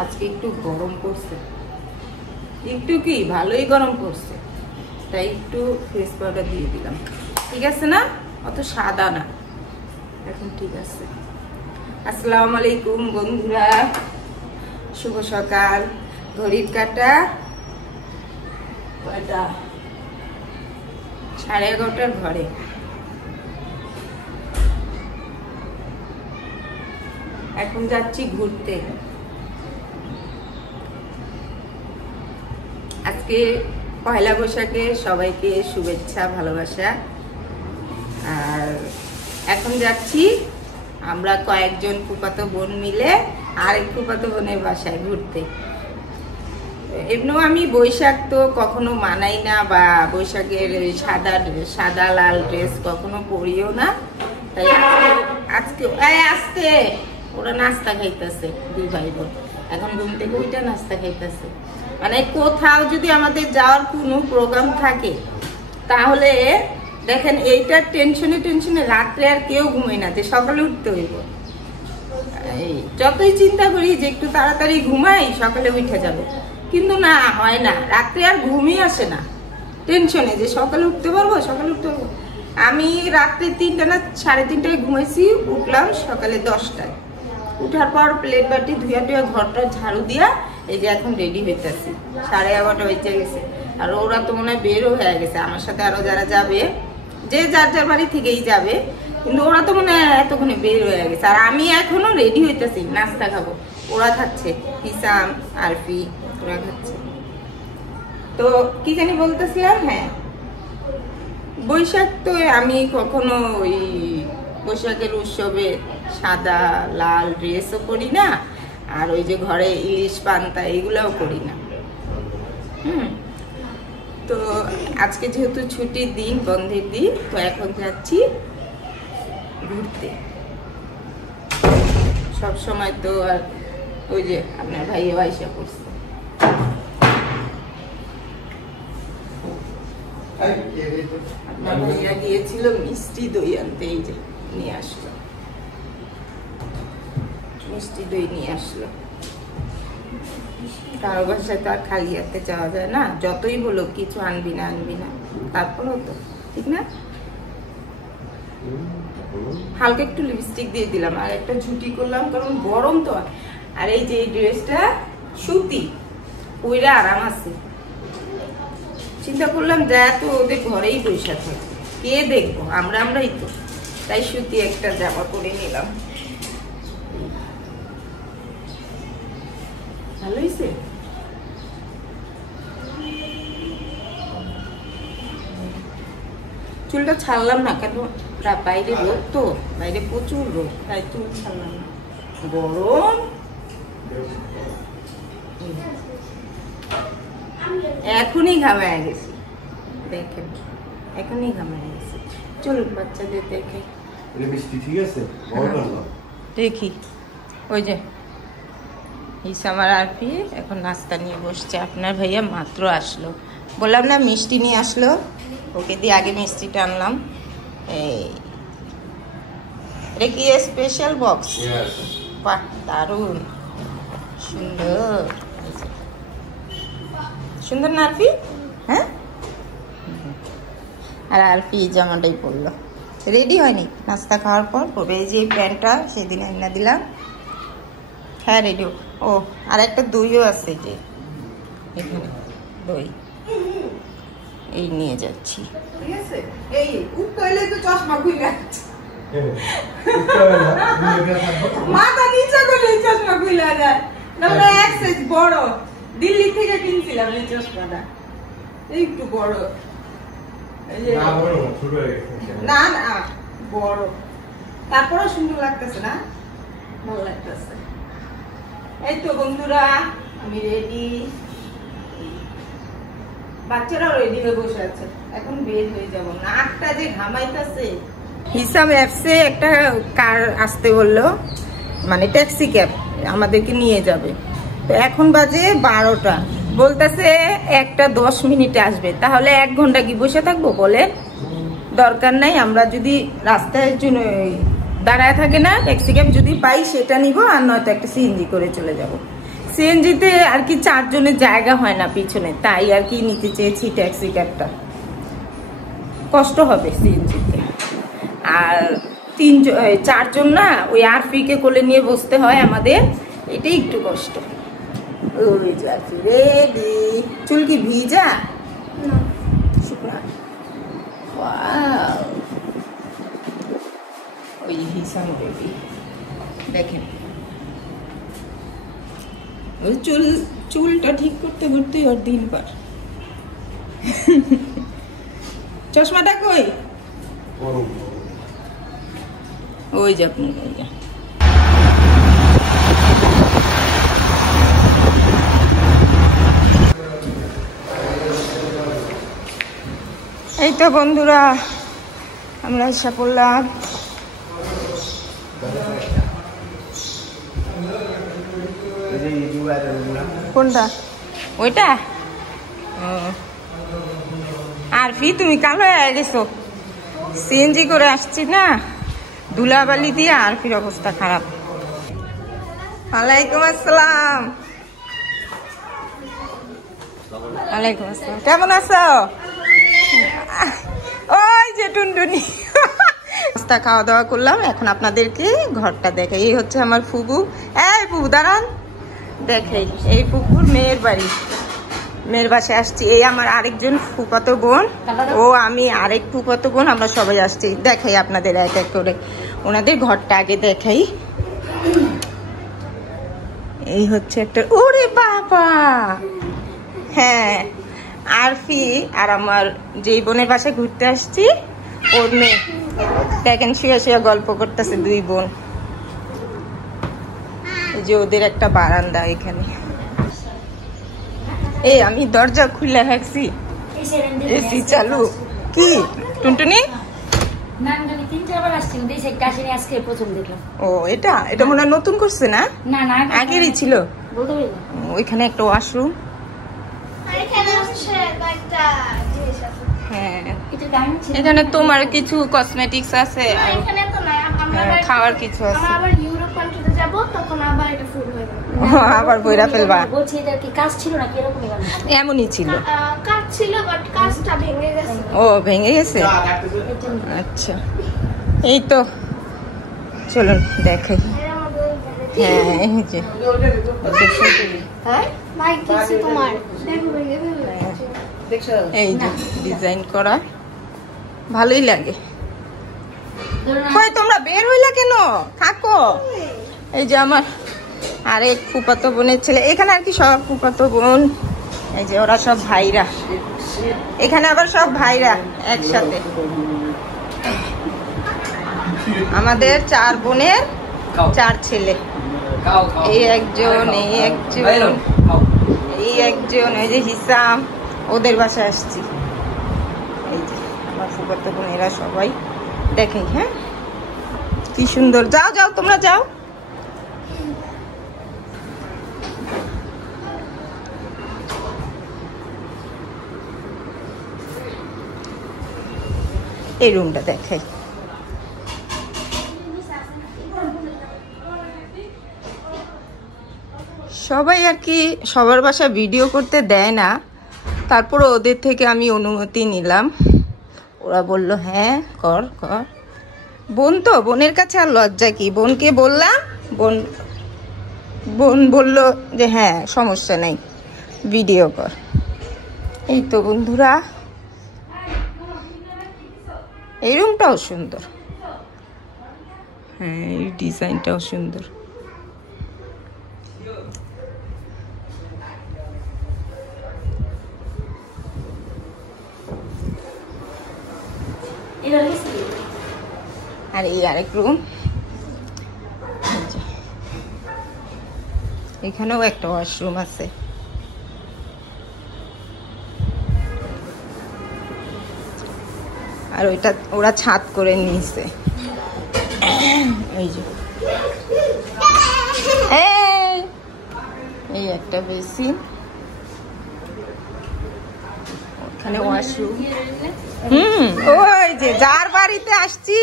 আজকে একটু গরম পড়ছে, একটু কি ভালোই গরম পড়ছে, তাই একটু ফেস পাউডার দিয়ে দিলাম। ঠিক আছে না? অত সাদা না, এখন ঠিক আছে। আসসালামু আলাইকুম বন্ধুরা, শুভ সকাল। ঘড়ির কাঁটা 11:30 ঘরে। এখন যাচ্ছি ঘুরতে। আজকে পয়লা বৈশাখে সবাইকে শুভেচ্ছা ভালোবাসা। আর এখন যাচ্ছি আমরা কয়েকজন ফুফাতো বোন মিলে আরেক ফুফাতো বোনের বাসায় ঘুরতে। এমনিও আমি বৈশাখ তো কখনো মানাই না, বা বৈশাখের সাদা লাল ড্রেস কখনো পরিও না, তাই আজকে আসতে ওরা নাস্তা খাইতেছে, দুই ভাই বোন এখন ঘুম থেকে ওইটা নাস্তা খাইতেছে। মানে কোথাও যদি আমাদের যাওয়ার কোনো প্রোগ্রাম থাকে তাহলে দেখেন এইটার টেনশনে রাত্রে আর কেউ ঘুমায় না, যে সকালে উঠতে হইব। যতই চিন্তা করি যে একটু তাড়াতাড়ি ঘুমাই সকালে উঠে যাব, কিন্তু না, হয় না, রাত্রে আর ঘুমই আসে না টেনশনে যে সকালে উঠতে পারবো। আমি রাত্রে 3টা না 3:30টায় ঘুমাইছি, উঠলাম সকালে 10টায়। উঠার পর প্লেট বাটি ধুয়া ঘরটা ঝাড়ু দিয়া এই যে এখন রেডি হইতেছি। 11:30 বেজে গেছে। আর ওরা তো মনে হয় বেরও হয়ে গেছে, আমার সাথে আরো যারা যাবে, যে যার যার বাড়ি থেকেই যাবে, কিন্তু ওরা তো মনে হয় এতক্ষণে বের হয়ে গেছে। আর আমি এখনো রেডি হইতেছি, নাস্তা খাবো। ওরা খাচ্ছে, হিসাম আরফি ওরা খাচ্ছে। তো কি জানি বলতেছিলাম, হ্যাঁ বৈশাখ তো আমি কখনো ওই বৈশাখের উৎসবে সাদা লাল ড্রেসও করি না, আর ওই যে ঘরে ইলিশ পান্তা এগুলাও করি না। তো আজকে যেহেতু ছুটির দিন, বন্ধের দিন, তো এখন যাচ্ছি ঘুরতে। সব সময় তো আর ওই যে আপনার ভাইয়া আইসা করছে, আপনার ভাইয়া গিয়েছিল মিষ্টি দই আনতে, এই যে নিয়ে আসলো মিষ্টি দই নিয়ে আসলো। কারো বাসায় তো আর খালি হাতে যাওয়া যায় না, যতই বলো কিছু আনবি না, তারপরেও তো ঠিক না। হালকা একটু লিপস্টিক দিয়ে দিলাম আর একটা ঝুটি করলাম, কারণ গরম তো। আর এই যে এই ড্রেসটা সুতি, ওইরা আরাম আছে। চিন্তা করলাম যা তো ওদের ঘরেই বসে থাকে, কে দেখবো, আমরাই তো, তাই সুতি একটা জামা করে নিলাম। ভালো হয়েছে। চুলটা ছাড়লাম না, কেন বাইরে রোদ তো, বাইরে প্রচুর রোদ, তাই চুল ছাড়লাম না, গরম। এখনই ঘামায় গেছি, দেখেন এখনই ঘামায় গেছি। চলুন বাচ্চাদের দেখে দেখি। ওই যে হিসাম আর আরফি এখন নাস্তা নিয়ে বসছে। আপনার ভাইয়া মাত্র আসলো, বললাম না মিষ্টি নিয়ে আসলো, ওকে দিয়ে আগে মিষ্টিটা আনলাম। এটা কি স্পেশাল বক্স? বাহ, দারুণ সুন্দর, সুন্দর না আরফি? হ্যাঁ, আর আরফি জামাটাই পরলো, রেডি হয়নি, নাস্তা খাওয়ার পর পরবে। এই যে প্যান্টটা সেদিন এনে দিলাম, হ্যাঁ রেডি। ও আর একটা দইও আছে, যে এখানে দই, এই নিয়ে যাচ্ছি। ঠিক আছে, এই উঠলে তো চশমা খুলে মাথা নিচে করলে চশমা খুলে যায়, তাহলে এক সাইজ বড়, দিল্লি থেকে কিনছিলাম এই চশমাটা, একটু বড়। না না বড়, তারপরে সুন্দর লাগতেছে না, ভালো লাগতেছে। এই তো বন্ধুরা আমি রেডি, বাচ্চারাও রেডি হয়ে বসে আছে, এখন বের হয়ে যাব। নাকটা যে ঘামাইতেছে। হিসাব অ্যাপসে একটা কার আসতে বললো, মানে ট্যাক্সি ক্যাব আমাদেরকে নিয়ে যাবে। তো এখন বাজে 12টা, বলতেছে 1টা 10 মিনিটে আসবে। তাহলে 1 ঘন্টা কি বসে থাকবো বলে? দরকার নাই। আমরা যদি রাস্তায় দাঁড়ায় থাকে না ট্যাক্সি ক্যাব যদি পাই সেটা নিব, আর নয়তো একটা সিএনজি করে চলে যাব। সিএনজিতে আর কি 4 জনের জায়গা হয় না পিছনে, তাই আর কি নিতে চেয়েছি ট্যাক্সি ক্যাবটা। কষ্ট হবে সিএনজিতে, আর 4 জন না, ওই আরফিকে কোলে নিয়ে বসতে হয় আমাদের, এটাই একটু কষ্ট। ওই যে আরফি রেডি। চুল কি ভিজা? শুকনা। ওই হিসাম বেবি দেখেন, ওই চুলটা ঠিক করতে করতে ওর দিন পার। চশমাটা কই? ওই যে আপনি এই তো বন্ধুরা, আমরা এসে পড়লাম। কোনটা? ওইটা? আরফি তুমি কালো হয়ে গেছো, সিএনজি করে আসছি না, ধুলাবালি দিয়ে আরফির অবস্থা খারাপ। ওয়ালাইকুম আসসালাম। ওয়ালাইকুম আসসালাম, কেমন আছো? ওই যে টুনটুনি। খাওয়া দাওয়া করলাম, এখন আপনাদেরকে ঘরটা দেখাই। এই হচ্ছে আমার ফুবু। এই ফুবু দাঁড়ান, দেখাই। এই ফুপুর মেয়ের বাড়ি, মেয়ের বাসায় আসছি। এই আমার আরেকজন ফুফাতো বোন, ও আমি আরেক ফুফাতো বোন, আমরা সবাই আসছি। দেখাই আপনাদের এক এক করে ওনাদের ঘরটা আগে দেখাই। এই হচ্ছে একটা, ওরে বাবা, হ্যাঁ আরফি আর আমার যেই বোনের বাসায় ঘুরতে আসছি ওর মেয়ে, দেখেন শুয়ে শুয়ে গল্প করতেছে 2 বোন। এই যে ওদের একটা বারান্দা এখানে। এই আমি দরজা খুলে রাখছি, এসি চালু। কি টুনটুনি? ও এটা এটা মনে হয় নতুন করছে না? আগেরই ছিল। ওইখানে একটা ওয়াশরুম। হ্যাঁ এখানে তোমার কিছু কসমেটিক্স আছে, খাওয়ার কিছু আছে। আবার বইরা ফেলবা? এমনই ছিল। ও ভেঙে গেছে, আচ্ছা। এই তো চলুন দেখাই। হ্যাঁ এই যে এই যে ডিজাইন করা, ভালোই লাগে। তোমরা বের হইলা কেন? থাকো। এই যে আমার আরেক ফুফাতো বোনের ছেলে, এখানে আর কি সব ফুফাতো বোন। এই যে ওরা সব ভাইরা, এখানে আবার সব ভাইরা একসাথে। আমাদের 4 বোনের 4 ছেলে। এই একজন, এই একজন, এই একজন, এই যে হিসাম, ওদের বাসায় আসছি। এই যে আমার ফুফাতো বোন, এরা সবাই দেখেন। হ্যাঁ কি সুন্দর। যাও যাও তোমরা যাও। এই রুমটা দেখাই। সবাই আর কি সবার বাসা ভিডিও করতে দেয় না, তারপরে ওদের থেকে আমি অনুমতি নিলাম। ওরা বলল হ্যাঁ কর কর। বোন তো, বোনের কাছে আর লজ্জা কি? বোনকে বললাম, বোন বলল যে হ্যাঁ সমস্যা নাই, ভিডিও কর। এই তো বন্ধুরা, এই রুমটাও সুন্দর। হ্যাঁ এই ডিজাইনটাও সুন্দর। আর এই আরেক রুম, এখানেও একটা ওয়াশরুম আছে। আর ওইটা ওরা ছাদ করে নিয়েছে। এই যে এই একটা বেসিন, ওখানে ওয়াশরুম। ওই যে যার বাড়িতে আসছি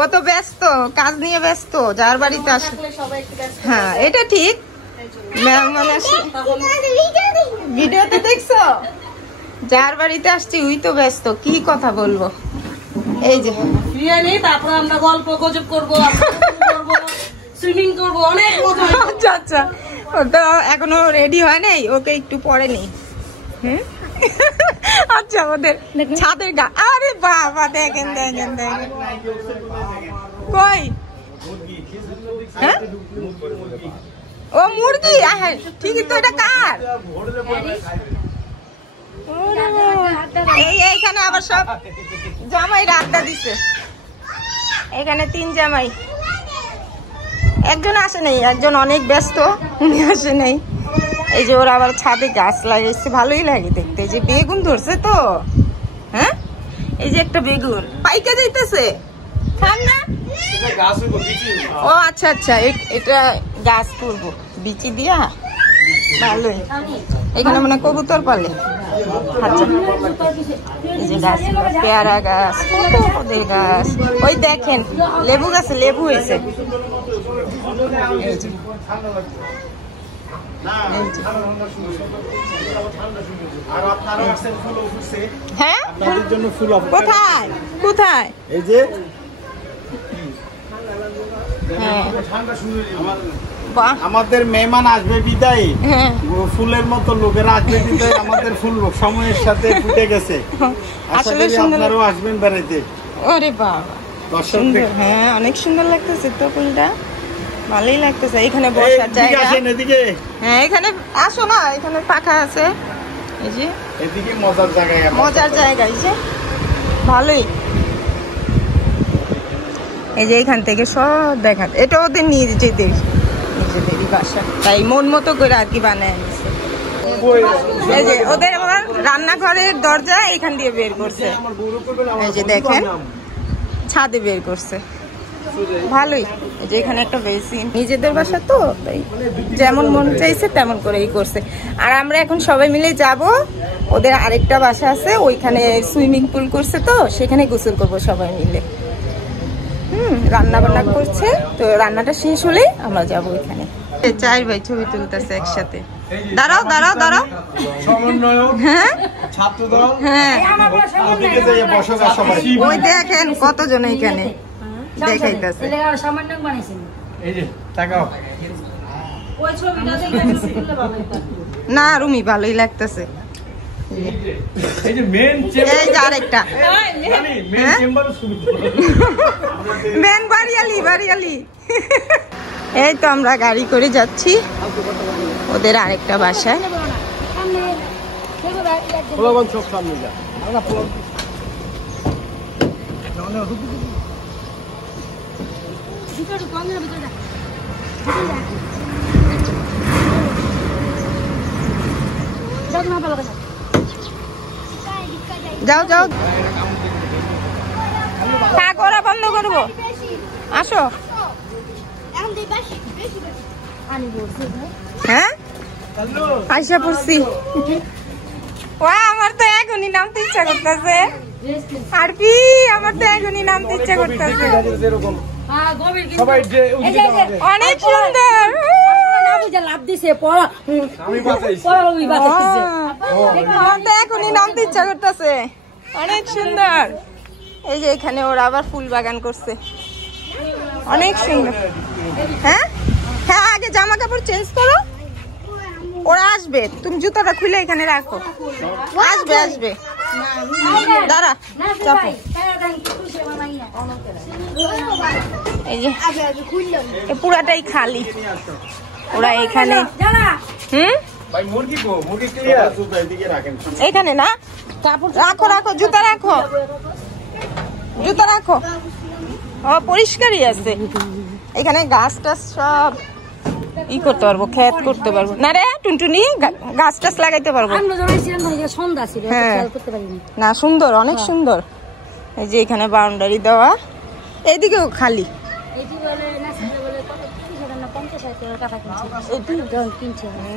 ও তো ব্যস্ত, কাজ নিয়ে ব্যস্ত, যার বাড়িতে আসে। হ্যাঁ এটা ঠিক, মেহমান আসে। ভিডিওতে দেখছো? যার বাড়িতে আসছি ওই তো ব্যস্ত, কি কথা বলবো। এই যে তারপর আমরা গল্প গুজব করবো, সুইমিং করবো, অনেক মজা। আচ্ছা আচ্ছা, ও তো এখনো রেডি হয় নাই, ওকে একটু পরে নেই। আচ্ছা, ওদের ছাদের গা, আরে বাবা দেখেন দেখেন দেখেন কই, হ্যাঁ ও মুরগি, ঠিকই তো। এটা কার? এইখানে আবার সব জামাইরা আড্ডা দিছে। এখানে 3 জামাই, একজন আসে নাই, একজন অনেক ব্যস্ত, উনি আসে নাই। এই যে ওরা আবার ছাদে গাছ লাগাইছে, ভালোই লাগে দেখতে। এই যে বেগুন ধরছে তো, হ্যাঁ এই যে একটা বেগুন পাইকা যাইতেছে, খান না? ও আচ্ছা আচ্ছা, এটা গাছ করবো বিচি দিয়া, ভালোই। এখানে মানে কবুতর পালে। আচ্ছা, এই যে গাছ, পেয়ারা গাছ, কত পদের গাছ। ওই দেখেন লেবু গাছে লেবু হয়েছে। হ্যাঁ, কোথায় কোথায়? এই যে আমাদের মেহমান আসবে বিদায়, ফুলের মতো লোকেরা আসবে বিদায়, আমাদের ফুল সময়ের সাথে ফুটে গেছে। আসলে আপনারাও আসবেন বেড়াইতে। ওরে বাবা, সুন্দর। হ্যাঁ, অনেক সুন্দর লাগতেছে তো ফুলটা, ভালোই লাগতেছে। এখানে বসার জায়গা, হ্যাঁ এখানে আসো না, এখানে পাখা আছে। এই যে এদিকে মজার জায়গা, মজার জায়গা, এই যে ভালোই। এই যে এখান থেকে সব দেখা, এটা ওদের নিজেদেরই বাসা, তাই মন মতো করে আর কি বানায় নিছে। এই যে ওদের আবার রান্নাঘরের দরজা এখান দিয়ে বের করছে, এই যে দেখেন ছাদে বের করছে, ভালোই। এই যে এখানে একটা বেসিন, নিজেদের বাসা তো তাই যেমন মন চাইছে তেমন করেই করছে। আর আমরা এখন সবাই মিলে যাব, ওদের আরেকটা বাসা আছে, ওইখানে সুইমিং পুল করছে তো, সেখানে গোসল করবো সবাই মিলে। রান্না বান্না করছে তো, রান্নাটা শেষ হলে আমরা যাবো ওইখানে। 4 ভাই ছবি তুলতেছে একসাথে। দাঁড়াও দাঁড়াও দাঁড়াও, হ্যাঁ হ্যাঁ, ওই দেখেন কতজন এখানে দেখাইতেছে। না রুমি ভালোই লাগতেছে। আরেকটা মেন বাড়িয়ালি। এই তো আমরা গাড়ি করে যাচ্ছি ওদের আরেকটা বাসায়। যাও যাও, থাক, ওরা বন্ধ করবো, আসো। হ্যাঁ আইসা পড়ছি। আমার তো এখনই নামতে ইচ্ছা করতেছে, আর কি আমার তো এখনই নামতে ইচ্ছা করতেছে। অনেক সুন্দর, এখনই নামতে ইচ্ছা করতেছে, অনেক সুন্দর। এই যে এখানে ওরা আবার ফুল বাগান করছে, অনেক সুন্দর। হ্যাঁ হ্যাঁ, আগে জামা কাপড় চেঞ্জ করো, ওরা আসবে, তুমি জুতাটা খুলে এখানে রাখো, আসবে আসবে। দাঁড়া চাপো। এই যে পুরাটাই খালি, ওরা এখানে। এখানে না, রাখো রাখো, জুতা রাখো, জুতা রাখো, পরিষ্কারই আছে। এখানে গাছ টাছ সব ই করতে পারবো, খেত করতে পারবো না রে টুনটুনি, গাছ টাছ লাগাইতে পারবো। হ্যাঁ না, সুন্দর, অনেক সুন্দর। এই যে এখানে বাউন্ডারি দেওয়া, এইদিকেও খালি।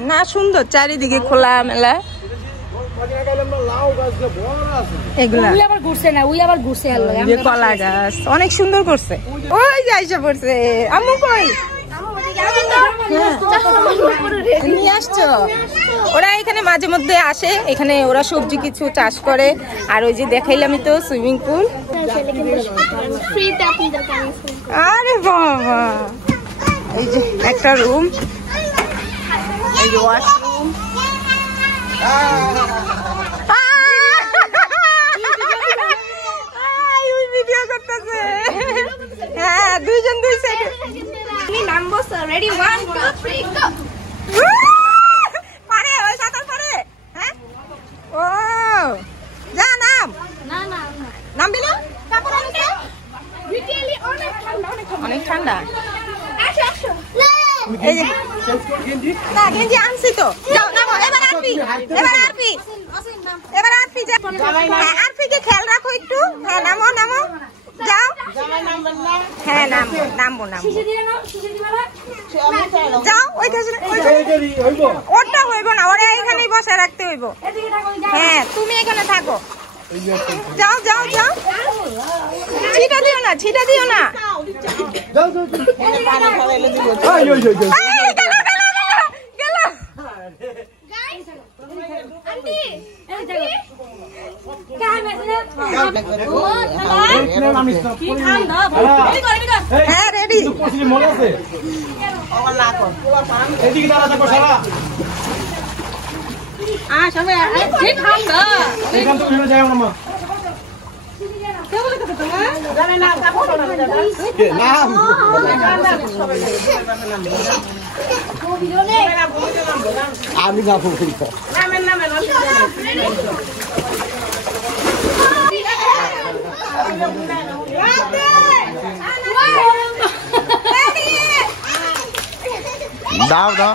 না সুন্দর, চারিদিকে খোলা মেলা। কলা গাছ অনেক সুন্দর করছে। ওই যে আইসা পড়ছে আম্মু, কই নিয়ে আসছো? ওরা এখানে মাঝে মধ্যে আসে, এখানে ওরা সবজি কিছু চাষ করে। আর ওই যে দেখাইলামই তো সুইমিং পুল। আরে বাবা, এই যে একটা রুম, এই যে ওয়াশরুম। ভিডিও করতেছে। হ্যাঁ, দুইজন দুই সাইডে নামবো। রেডি 1 2 3 গো। পারে ওই সাঁতার পারে? হ্যাঁ, ও যা নাম। না না নামবি না? তারপর অনেক ঠান্ডা। এই যে না, গেঞ্জি আনছি তো। যাও নামো। এবার আরপি হ্যাঁ, আরপিকে খেয়াল রাখো একটু। হ্যাঁ, নামো নামো, যাও। হ্যাঁ, নামবো। যাও, ওটা হইব না, ওরা এখানেই বসে রাখতে হইব। হ্যাঁ, তুমি এখানে থাকো। যাও যাও যাও, ছিটা দিও না। হ্যাঁ, রেডি। আমি যাবো। দাও দাও।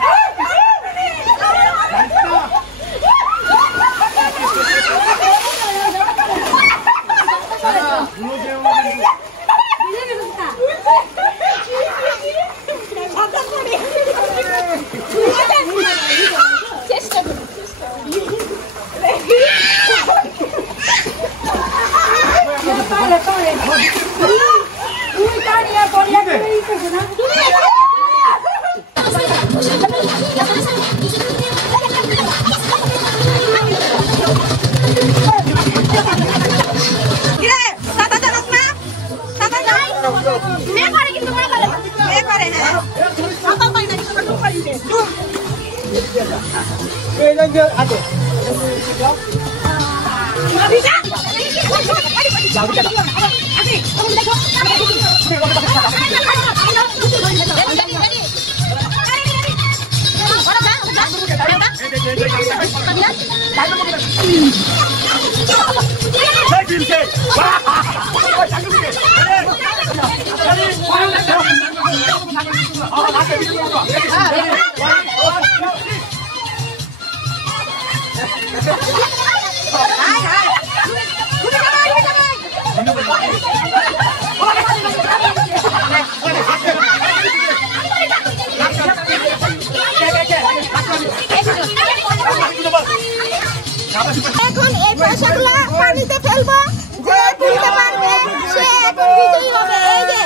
এখন এই পয়সাগুলো পানিতে ফেলবো, যে তুলতে পারবে সে এখন বিজয়ী হবে। এই যে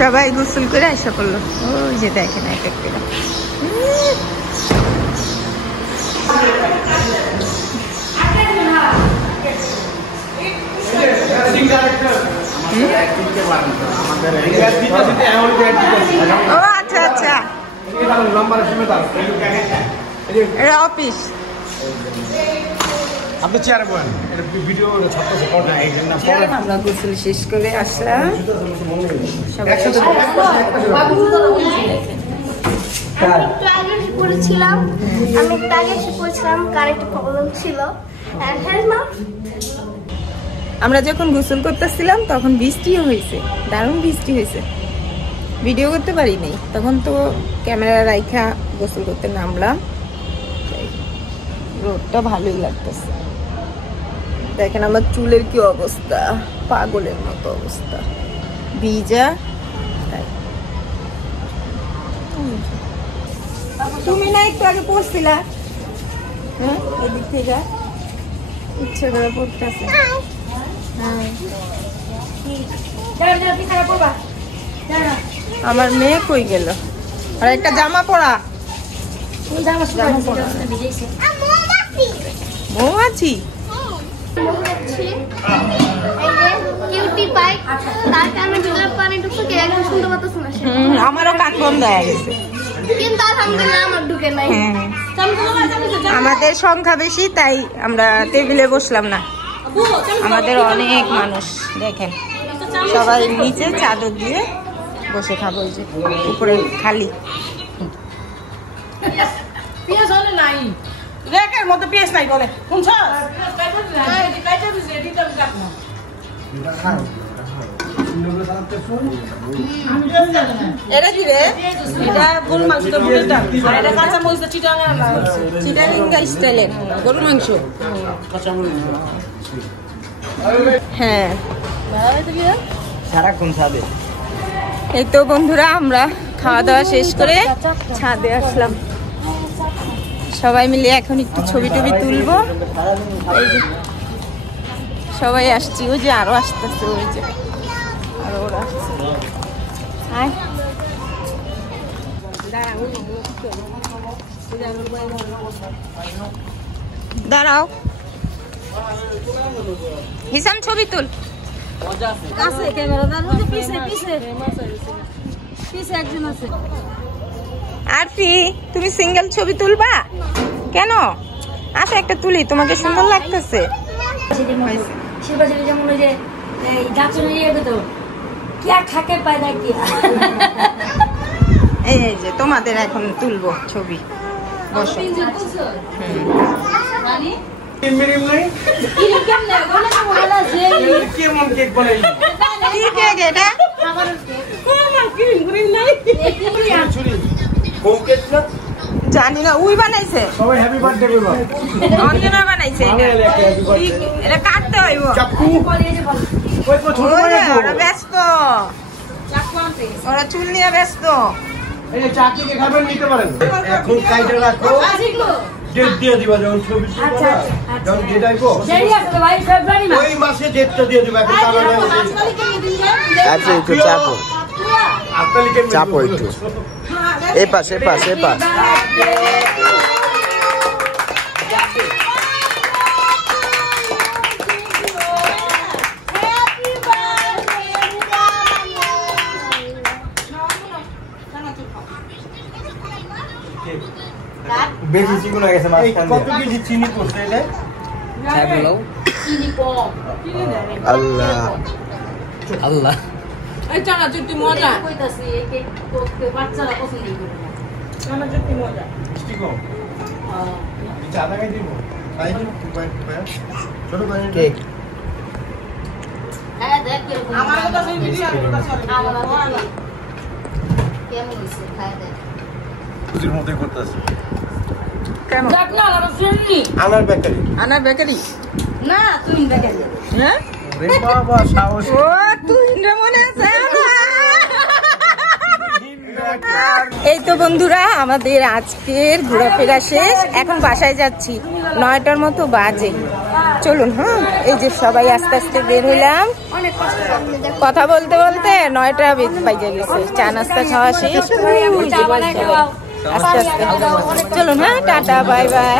সবাই গোসল করে আসা করলো। ওই যে দেখেন এক এক করে। ও আচ্ছা আচ্ছা, অফিস। আপনি চেয়ারে বলেন, ভিডিও আমরা গোসল শেষ করে আসলাম। আমরা যখন গোসল করতেছিলাম তখন বৃষ্টিও হয়েছে, দারুণ বৃষ্টি হয়েছে। ভিডিও করতে পারিনি তখন, তো ক্যামেরা রাইখা গোসল করতে নামলাম। রোদটা ভালোই লাগতেছে। দেখেন আমার চুলের কি অবস্থা, পাগলের মতো অবস্থা, ভিজা। তুমি না একটু আগে পড়ছিলা? হ্যাঁ, এদিক থেকে ইচ্ছে করে পড়তেছে। আমার মেয়ে কই গেল? আর একটা জামা পরা, মৌমাছি। আমারও কান বন্ধ হয়ে গেছে, আমাদের সংখ্যা বেশি তাই আমরা টেবিলে বসলাম না। আমাদের অনেক মানুষ, দেখেন সবাই নিচে চাদর দিয়ে বসে খাবো, যে উপরে খালি। মধ্যে পেঁয়াজ নাই বলে এটা কি রে? এটা গরু মাংস, এটা কাঁচা মরিচ চিটাগাং স্টাইলের গরুর মাংস। হ্যাঁ, সারাক্ষণ খাবে। এই তো বন্ধুরা আমরা খাওয়া দাওয়া শেষ করে ছাদে আসলাম, সবাই মিলে এখন একটু ছবি টবি তুলবো। এই যে সবাই আসছি, ওই যে আরো আসতেছে, ওই যে আরো ওরা আসছে। আয় দাঁড়াও, হিসাম ছবি তুল। আরফি তুমি সিঙ্গেল ছবি তুলবা কেন? আচ্ছা একটা তুলি, তোমাকে সুন্দর লাগতেছে। এই যে তোমাদের এখন তুলবো ছবি, বসো। জানি না, উই বানাইছে, সবাই হ্যাপি বার্থডে বলো। অঞ্জনা বানাইছে। এটা কাটতে হইব, ওরা ব্যস্ত, ওরা চুল নিয়ে ব্যস্ত। এই যে চাকরিকে খাবেন নিতে পারেন, এখন কাইটে রাখো, ডেট দিয়ে দিবা যখন ছবি তুলবো না, যখন ডেট আইবো ওই মাসে ডেটটা দিয়ে দিবা। এখন আচ্ছা একটু চাপো, চাপো একটু, এই পাশ এই পাশ এই পাশ। বেশি চিকন হয়ে গেছে মাঝখান দিয়ে। কত কেজি চিনি পড়ছে এটা? আল্লাহ আল্লাহ, এই চানাচুরটি মজা, বাচ্চারা পছন্দ করে না, চানাচুরটি মজা। মিষ্টি কম, চা লাগাই দিব। তাই ছোট ভাই কেক, হ্যাঁ দেখ আমার কাছে ভিডিও আমার কেমন হইছে খাই দেখ খুশির মধ্যে করতেছে। কেমন? দেখ না আমার ফ্রেন্ডলি আনার বেকারি, আনার বেকারি না তুই বেকারি। হ্যাঁ, রে বাবা সাহস। ও তুই মনে আছে? এই তো বন্ধুরা আমাদের আজকের ঘোরাফেরা শেষ, এখন বাসায় যাচ্ছি, 9টার মতো বাজে। চলুন, হ্যাঁ এই যে সবাই আস্তে আস্তে বের হইলাম, কথা বলতে বলতে 9টা বাজে গেছে, চা নাস্তা খাওয়া শেষ, আস্তে আস্তে চলুন, হ্যাঁ টাটা বাই বাই।